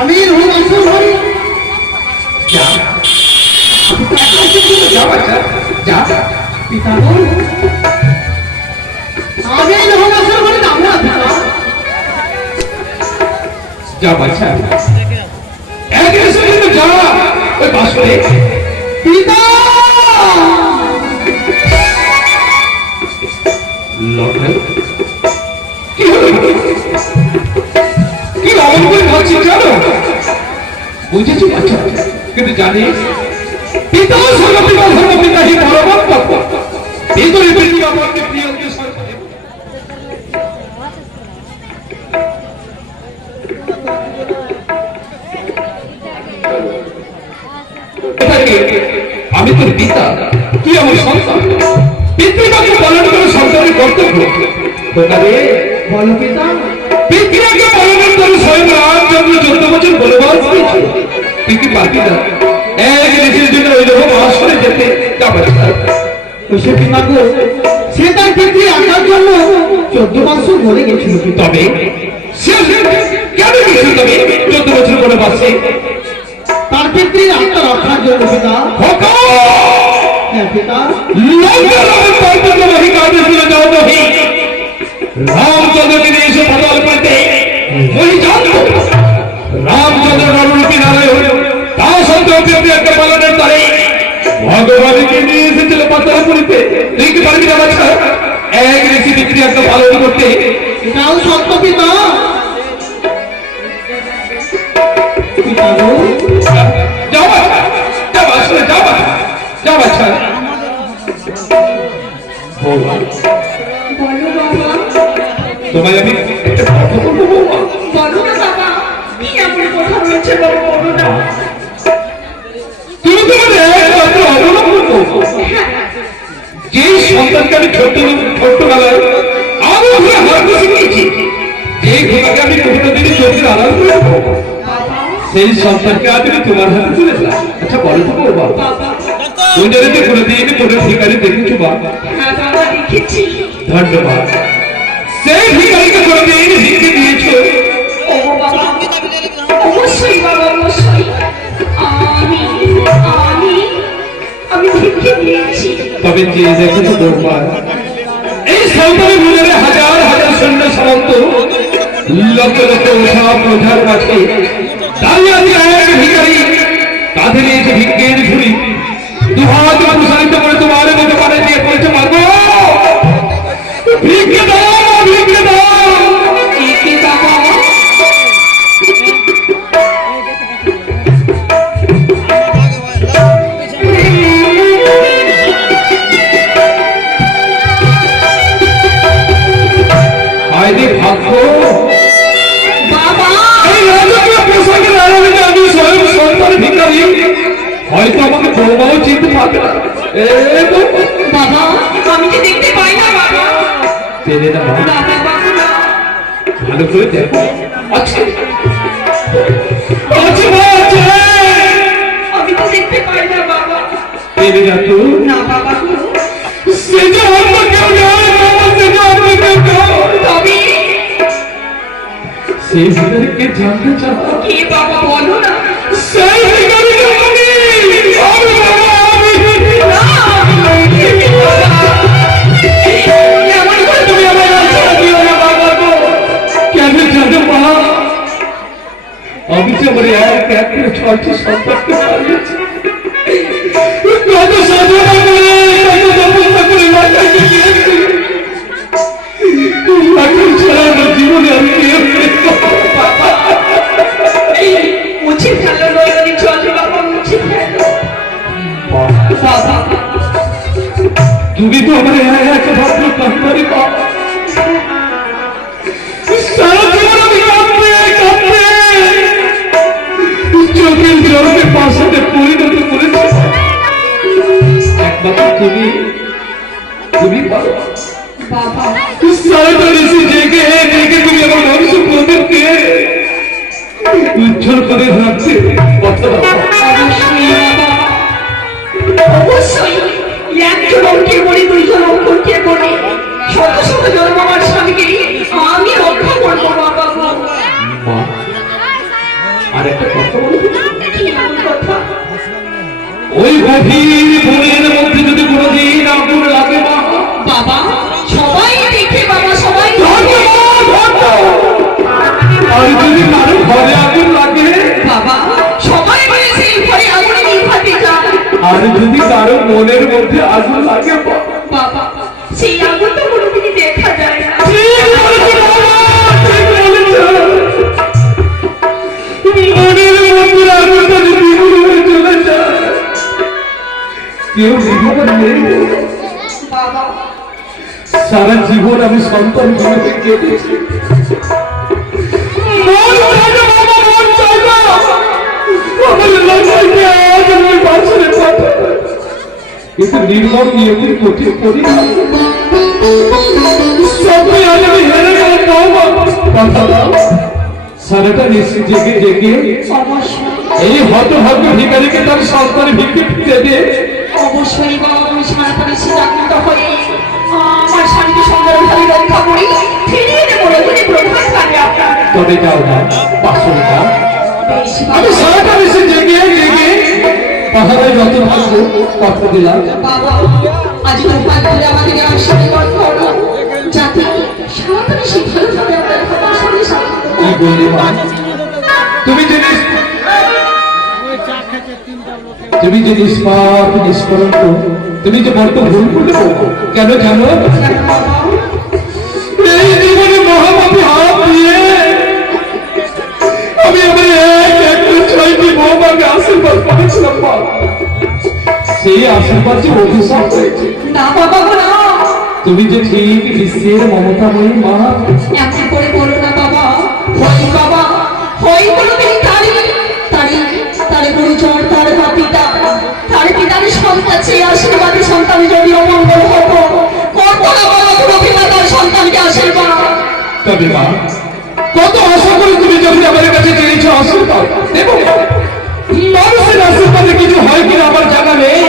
আমি রঘুবংশের ভাই। যা যা বাচ্চা যা। পিতা গো, আমি রঘুবংশের ভাই যাব না পিতা। যা বাচ্চা এক এসে কিন্তু যা ওই বাসরে। পিতা লড়াই কি হলো? কি অমন করে ভাবছিস জানো? বুঝেছি বাচ্চা, কিন্তু জানিস পিতা সর্বপিতা ধর্মপিতা হি ভগবান তত্ত্ব। ভিতরে পৃথিবী আমাকে প্রিয়কে সর্বদেব। আমি তোর পিতা, তুই আমার সন্তান। পিতৃমাকে পালন করে সন্তানের কর্তব্য। তোকারে বলো পিতা। পিতৃমাকে পালন করে স্বয়ং রামচন্দ্র 14 বছর বনবাস দিয়েছে। তুই কি পারবি না এক দেশের জন্য ওই রকম আসরে যেতে? সে পিতা গো, সে তার পিতৃ আঁকার জন্য 14 বছর ধরে গেছিল। তবে সে কেন গেছিল? তবে 14 বছর বনবাসে তার পিতৃ আত্মা রক্ষার জন্য পিতা। হ্যাঁ পিতা। রামচন্দ্রকে নিয়ে এসে বদল করতে ওই জানতো রামচন্দ্র রণরূপী নারায়ণ তা সত্ত্বেও একটা পালনের তারে ভগবানকে নিয়ে এসেছিল পাতালপুরীতে। তুই কি পারবি না বাচ্চা এক ঋষি বিক্রি একটা পালন করতে? এটাও সত্য পিতা। পিতা গো, যাও বাচ্চা, যাও আসলে যাও যাও বাচ্চা। বলো বাবা। তোমায় আমি একটা কথা বলবো বৌমা। বলো না বাবা, কি এমন কথা বলছে বাবা, বলো না। তুমি তোমার একমাত্র অবলম্বন করবো। যে সন্তানকে আমি ছোট্টবেলায় আরো ধরে হাঁটতে শিখিয়েছি, যে ঘোড়াকে আমি কোনোদিনই চোখের আড়াল করে দেবো, সেই সন্তানকে আজ আমি তোমার হাতে তুলে দিলাম। আচ্ছা বলো তো বৌমা, ওই জায়গাতে কোনোদিন কোনো ভিখারি দেখেছো বাবা? হ্যাঁ বাবা, দেখেছি। ধন্যবাদ। সেই ভিখারিকে কোনোদিন ভিক্ষে দিয়েছো? ও বাবা, অবশ্যই বাবা, অবশ্যই। আমি আমি আমি ভিক্ষে দিয়েছি। তবে যে দেখেছো বৌমা, এই সন্তানের ভিতরে হাজার হাজার সৈন্য সামন্ত লক্ষ লক্ষ ওঠা প্রধার কাছে দাঁড়িয়ে আছে এক ভিখারি, তাদের এসে ভিক্ষের ঝুড়ি দুহাত প্রসারিত করে তোমার মতো পারে দিয়ে পড়েছে পারবো ভিক্ষে দাও, ভিক্ষে দাও। একে বাবা, আইনে ভাগ্য বাবা, এই রাজকীয় পোশাকের আড়ালে আমি স্বয়ং সন্তান ভিখারি, হয়তো আমাকে বৌমাও চিনতে পারবে না। বাবা, আমি তো দেখতে পাই না বাবা। পেরে না মা, বাবা, বাবা না। ভালো করে দেখো। আছে আছে মা, আছে। আমি তো দেখতে পাই না বাবা। পেরে না তো? না বাবা গো। সে যে অন্য কেউ নয় বাবা, সে যে অন্য কেউ নয়। তবে সেই ভিখারিকে জানতে চাও? কে বাবা, বলো না। সেই ভিখারিকে আমি আমি বাবা, আমি না, কে বাবা? এমন করে তুমি আমার বাচ্চাটা দিও না বাবা গো। কেন জানো মা? আমি যে আমার এক এক করে 6টি সন্তানকে হারিয়েছি। কত সাধনা করে, কত তপস্যা করে মাতাকে দিয়েছি। এখন ছাড়া আমার জীবনে আমি কি মুছে ফেলো নয়নি, চলে বাবা, মুছে ফেলো বাবা। তুমি তো আমার একমাত্র কান্নারি মা। সারা জীবন আমি কাঁদতে কাঁদতে চোখের জলকে পাশাতে পরিণত করেছি। একমাত্র তুমি তুমি পারো। বাবা, সারাটা ঋষি জেগে জেগে তুমি আমার বংশ প্রদীপকে উজ্জ্বল করে রাখছে। কথা দাও। অবশ্যই বাবা, অবশ্যই। একজন অঙ্কে বলি, দুইজন অঙ্কে বলি, শত শত জন্ম আমার স্বামীকে আমি রক্ষা করবো বাবা গো। মা, আর একটা কথা বলো তো। কি এমন কথা? ওই গভীর বনের মধ্যে যদি কোনোদিন আগুন লাগে মা, বাবা সবাই দেখে, বাবা সবাই ধরো মা, ধরো। আর যদি কারো ঘরে আগুন লাগে, বাবা সবাই মিলে সেই ঘরে আগুনে নিভাতে যায়। আর যদি কারো মনের মধ্যে আগুন লাগে মা, বাবা সেই আগুন তো কোনোদিনই দেখা যায় না। ঠিক বলেছো বাবা, ঠিক বলেছো। মনের মধ্যে আগুনটা যদি উড়ে চলে যায়, কেউ নিভাবে নেই। বাবা সারা জীবন আমি সন্তান হিসেবে কেটেছি। মন চায় না বাবা, মন চায় না। আমার লড়াইকে আজ আমি বাঁচলে পাঠাবো। কিন্তু নির্মম নিয়তির কঠিন পরিণাম। সবই আজ আমি হেরে গেলাম বাবা। কথা দাও, সারাটা নিশ্চিত জেগে জেগে অবশ্যই এই হতভাগ্য ভিখারিকে তার সন্তানের ভিক্ষে ফিরে দিয়ে অবশ্যই বাবা আমি সারাটা সে জাগ্রত হয়ে আমার স্বামীকে সুন্দরভাবে রক্ষা করি, ফিরিয়ে দেবো রঘুনি প্রধান কাজে আপনার। তবে যাও না বাসনটা। বেশ আমি বাবা। সারাটা এসে জেগে জেগে পাহাড়ে যত ভাগ্য কথা দিলাম। বাবা আজ দুর্ভাগ্য করে আমাদের আশীর্বাদ করো, যাতে সারাটা সে ভালোভাবে আপনার খাবার সঙ্গে সাথে কি বললি মা? তুমি যে তুমি যে নিষ্পাপ নিষ্কলঙ্ক, তুমি যে বড্ড ভুল করে কেন জানো? বাবা এই জীবনে মহাপাপী হাত দিয়ে আমি আমার এক করে 6টি বৌমাকে আশীর্বাদ করেছিলাম মা। সেই আশীর্বাদ যে অভিশাপ হয়েছে। না বাবা গো না, তুমি যে ঠিক বিশ্বের মমতাময়ী মা। এমন করে বলো না বাবা। হয় বাবা হয় কোনোদিন তারে গুরুজন তার পিতা, তার পিতার সন্তান সেই আশীর্বাদী সন্তান যদি অমঙ্গল হতো, কত না বাবা কোনো পিতা তার সন্তানকে আশীর্বাদ। তবে মা, কত আশা করে তুমি যখন আমার কাছে চেয়েছ আশীর্বাদ দেব। মানুষের আশীর্বাদে কিছু হয় কিনা আমার জানা নেই।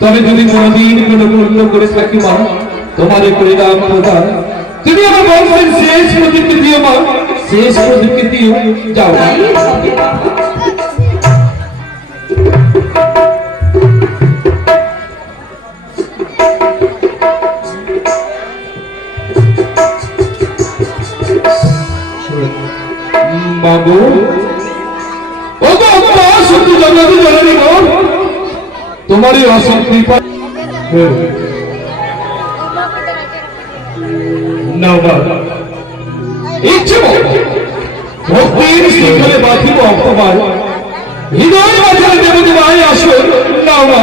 তবে যদি কোনোদিন কোনো পূর্ণ করে থাকি মা, তোমারে পরিণাম প্রদান তুমি আমার বংশের শেষ প্রতিজ্ঞা দিও মা, শেষ প্রতিজ্ঞা দিও। যাও মা। তাই হবে বাবা। বাবু ও তো মা, সত্যি জগতে জননী গো, তোমারই অসীম কৃপা। নাও মা, ইচ্ছে মতো ভক্তির শিখরে বাঁধিব অপমান, হৃদয় মাথায় দেব তোমায় আসর। নাও মা।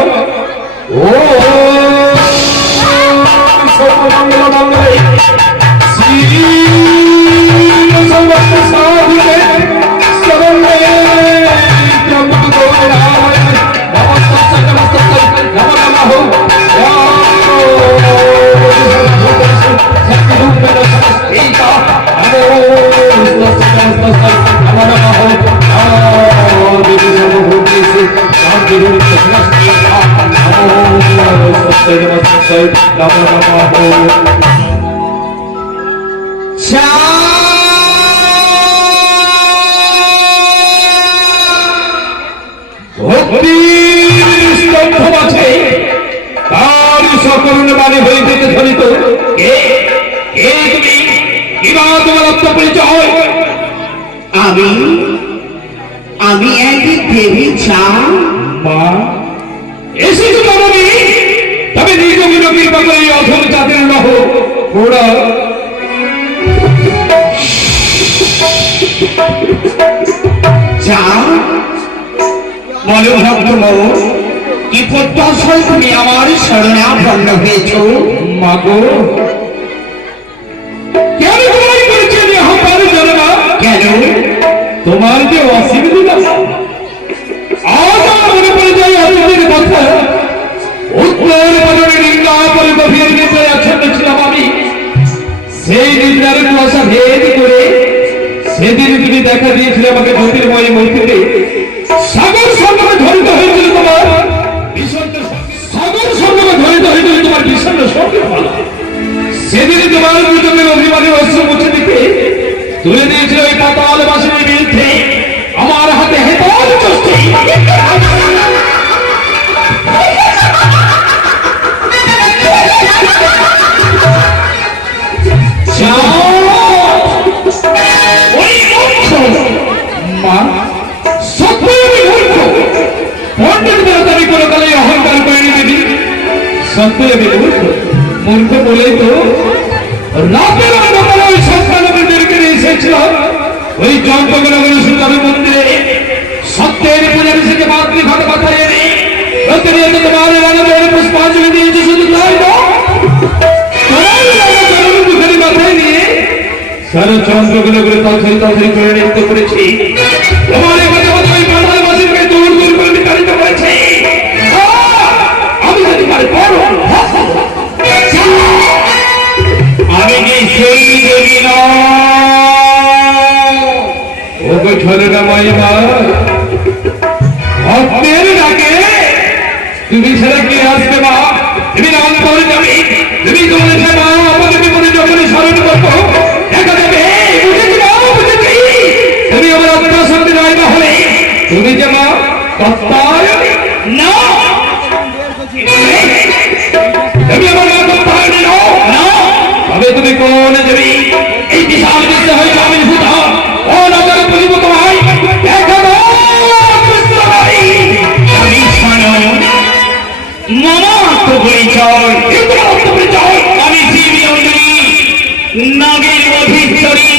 ও সর্বমঙ্গল মঙ্গলে শ্রী সমস্ত সাধুকে শরণে জগৎ গৌরায় নমস্তে নমস্তে নম নমঃ। স্তম্ভ আছে তার সকরণ মানে হয়ে যেতে ধরিত। কে কে তুমি? কিবা তোমার আত্মপরিচয়? আমি আমি এক দেবী চা মা এসেছো জননী, তবে নিজ বিরোধীর বদলে অধম জাতির নহ ওরা চা বলো ভক্ত মোর, কি প্রত্যাশায় তুমি আমার শরণাপন্ন হয়েছ? মাগো কেন তোমার পরিচয় নিয়ে হবার জনমা? কেন? তোমার যে অসীম লীলা, আজ আমার মনে পড়ে যায় অতীতের কথা। উত্তর বদলে নিন্দা করে গভীর নিদ্রায় আচ্ছন্ন ছিলাম আমি। সেই নিদ্রার কুয়াশা ভেদ করে সেদিন তুমি দেখা দিয়েছিলে আমাকে জ্যোতির্ময় মূর্তিতে। সাগর সঙ্গমে ধরিত হয়েছিল তোমার বিষণ্ণ সঙ্গে, সাগর সঙ্গমে ধরিত হয়েছিল তোমার বিষণ্ণ সঙ্গে। সেদিন তোমার দুজনের অভিমানের অস্ত্র মুছে দিতে তুলে দিয়েছিল ওই পাতাল বাসনের বিরুদ্ধে আমার সন্তানে বেড়ে উঠল মূর্খ বলেই তো রাতের অন্ধকারে ওই সন্তানদেরকে এসেছিল ওই জন্মগ্রহণ সুন্দর মন্দিরে সত্যের পূজার থেকে মাতৃঘাট মাথায় এনে প্রতিনিয়ত তোমার রাজনের পুষ্পাঞ্জলি দিয়েছে শুধু তাই না তোমার মুখের মাথায় নিয়ে সারা চন্দ্রগুলো করে তথরি তথরি করে নৃত্য করেছি তোমার কথা ওই পাড়ার বাসীকে দূর দূর করে বিতাড়িত করেছে আমি যদি পারে বড় আমি কি সেই দেবী ওগো ঝলকা মাইমা ভক্তের ডাকে তুমি ছাড়া কে আসবে মা তুমি নাম করে যাবে তুমি তোমাদের মা আমাদের বিপদে যখন স্মরণ করবো দেখা যাবে বুঝেছি মা বুঝেছি তুমি আমার আত্মা শান্তি নয় না হলে তুমি যে মা কর্তায় না তুমি আমার মা কর্তায় নাও না তবে তুমি কোন দেবী এই বিশাল বিশ্ব হয়ে আমি ভূত অনগর পরিবর্তন হয় দেখাবো আমি শোনো মমাত্ম পরিচয় আমি শিবী অঞ্জলি নাগের অধীশ্বরী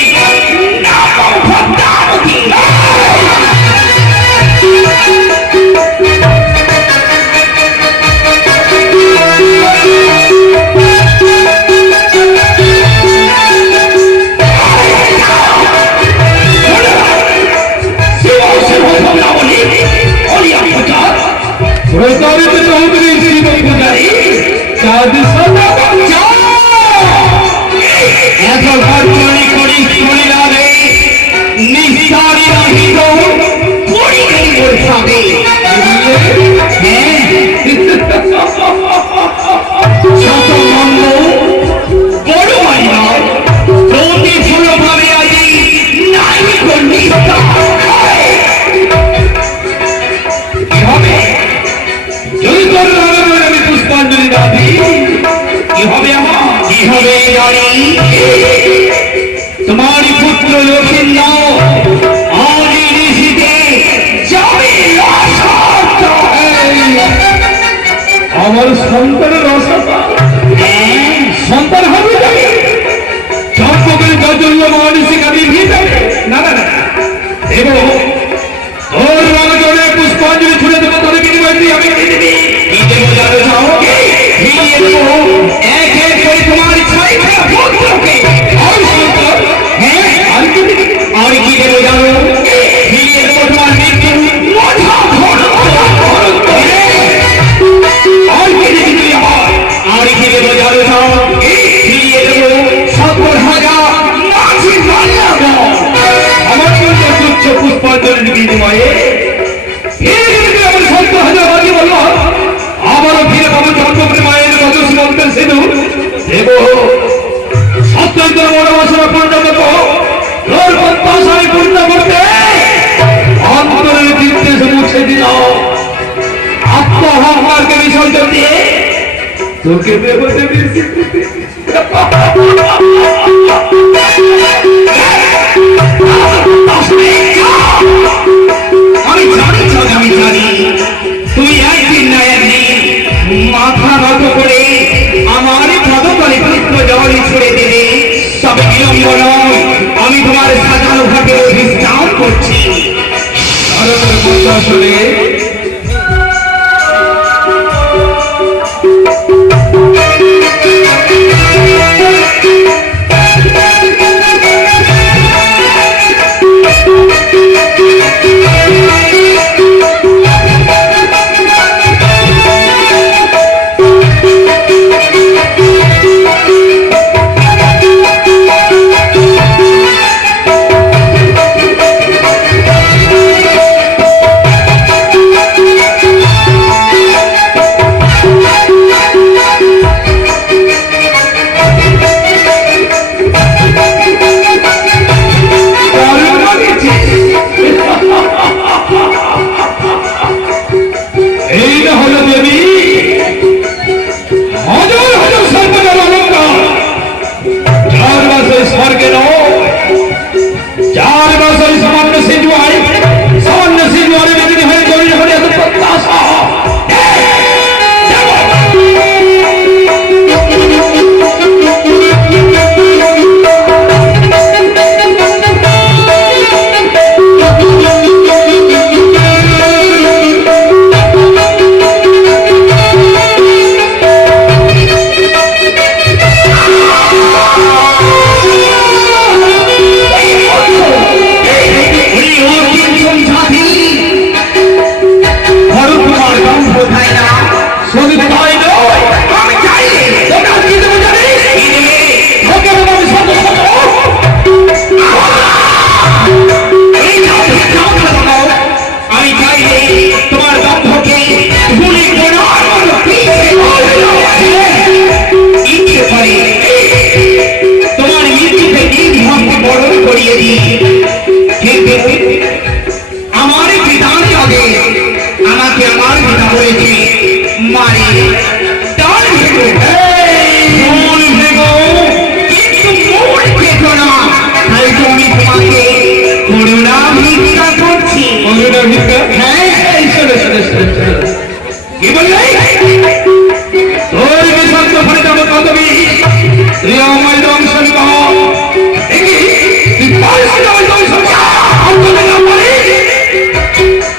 প্রতারিত চৌধুরী শিব পূজারী চাঁদ সদা এত ঘটনি করি শুনি না রে নিঃসারী রহিত পরিগণি বৈশাখে শত মন্দ বড় মাইনা প্রতি সুলভাবে আজি নাই নিষ্ঠা হবে যদি তোর রামের আমি পুষ্পাঞ্জলি না দিই কি হবে আমার কি হবে জানি তোমারই পুত্র লক্ষ্মীন্দ আজ নিশীতে যাবে আমার সন্তানের অসতা সন্তান হবে যাবে জন্ম করে গজল্য মানুষিক আমি ভিজে না না না এবং ওর রামজনে পুষ্পাঞ্জলি ছুড়ে দেবো তোর বিনিময় দিয়ে আমি দিয়ে দিবি কি দেবো জানো চাও ফিরিয়ে দেবো এক এক করে তোমার ছয় পুত্রকে আর সন্তান হ্যাঁ আর কি দিবি? আর কি দেবো জানো ফিরিয়ে দেবো তোমার মৃত্যু মজা আর কি দিবি তুই আমার আর কি দেবো জানো চাও ফিরিয়ে দেবো 70,000 নাচি বাংলা আমার জন্য তুচ্ছ পুষ্পাঞ্জলির বিনিময়ে ফিরে দিবি আমার 70,000 বাকি বললো আবারও ফিরে পাবো জন্মগ্রী মায়ের রজস্মন্তের সিঁদু দেব অত্যন্ত বড় বাসনা পূর্ণ করবো তোর প্রত্যাশা আমি পূর্ণ করতে অন্তরের বিদ্বেষ মুছে দিল আত্মহংকারকে বিসর্জন দিয়ে তোকে দেব দেবীর স্বীকৃতি আমি জানি চাঁদ আমি জানি তুই একদিন না একদিন মাথা নত করে আমার পদতলে পুত্র জল ছুড়ে দেবে তবে বিলম্ব নয় আমি তোমার সাজানো ঘাটে বিশ্রাম করছি ভারতের কথা শুনে করেছি মারে ডাল ভেগো মূল ভেগো কিন্তু মূল ভেগো না তাই তো আমি তোমাকে করুণা ভিক্ষা করছি করুণা ভিক্ষা? হ্যাঁ এই শোনো, শোনো, শোনো, শোনো। কি বললে ওই বিশান্ত ফলে যাব কদবি রিয়াময় দংশন কহ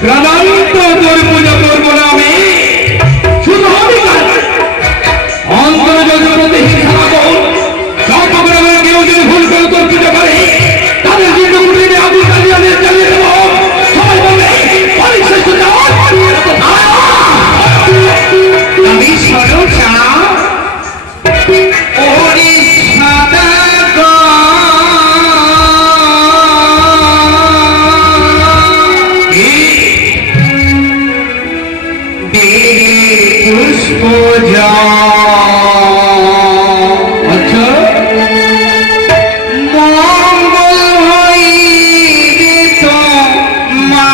প্রাণান্ত তোর পূজা করবো না আমি শুধু অধিকার অন্তর যদি প্রতি হিংসা করো চট্টগ্রামের কেউ যদি ভুল করে তোর পূজা করে তাদের কিন্তু উঠে আবু তালিয়াদের চালিয়ে দেবো সবাই বলবে পরিশ্রেষ্ঠ আমি সরসা ওরে সাদা পুষ্প যা আচ্ছা মঙ্গল হইবে তো মা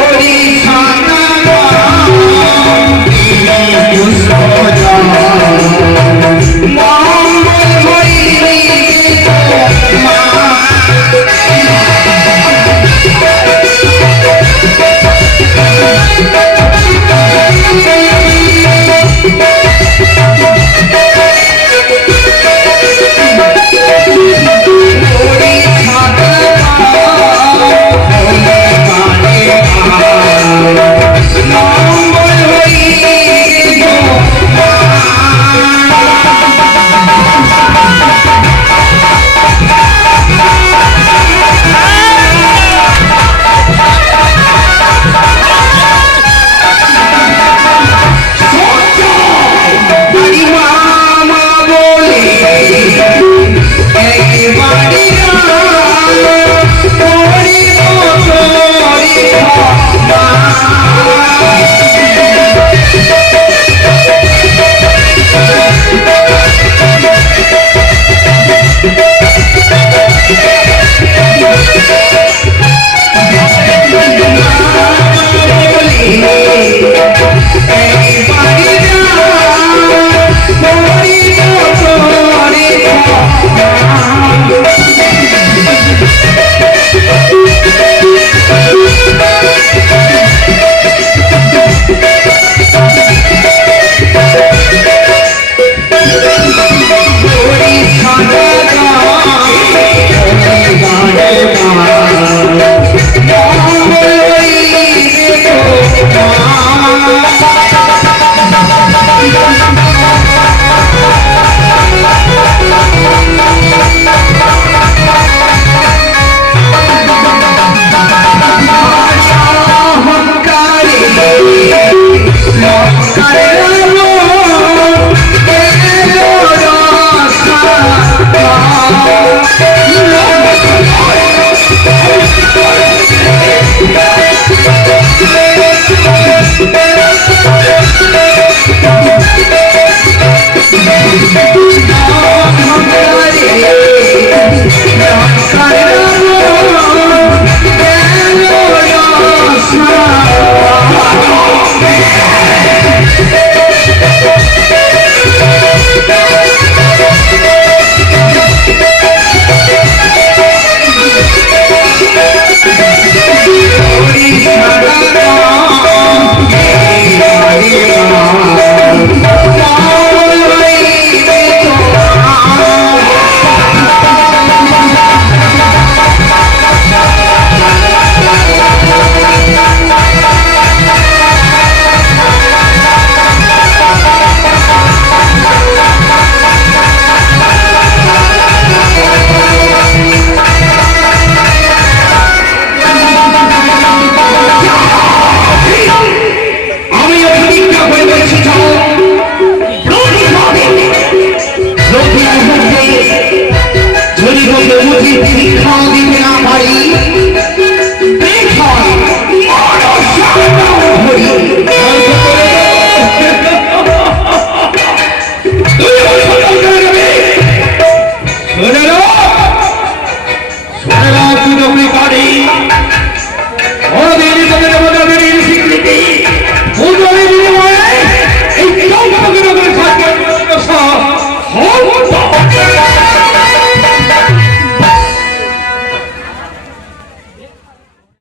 ওরে সাদা পুষ্প যা মঙ্গল হইবে তো মা যদি শিক্ষা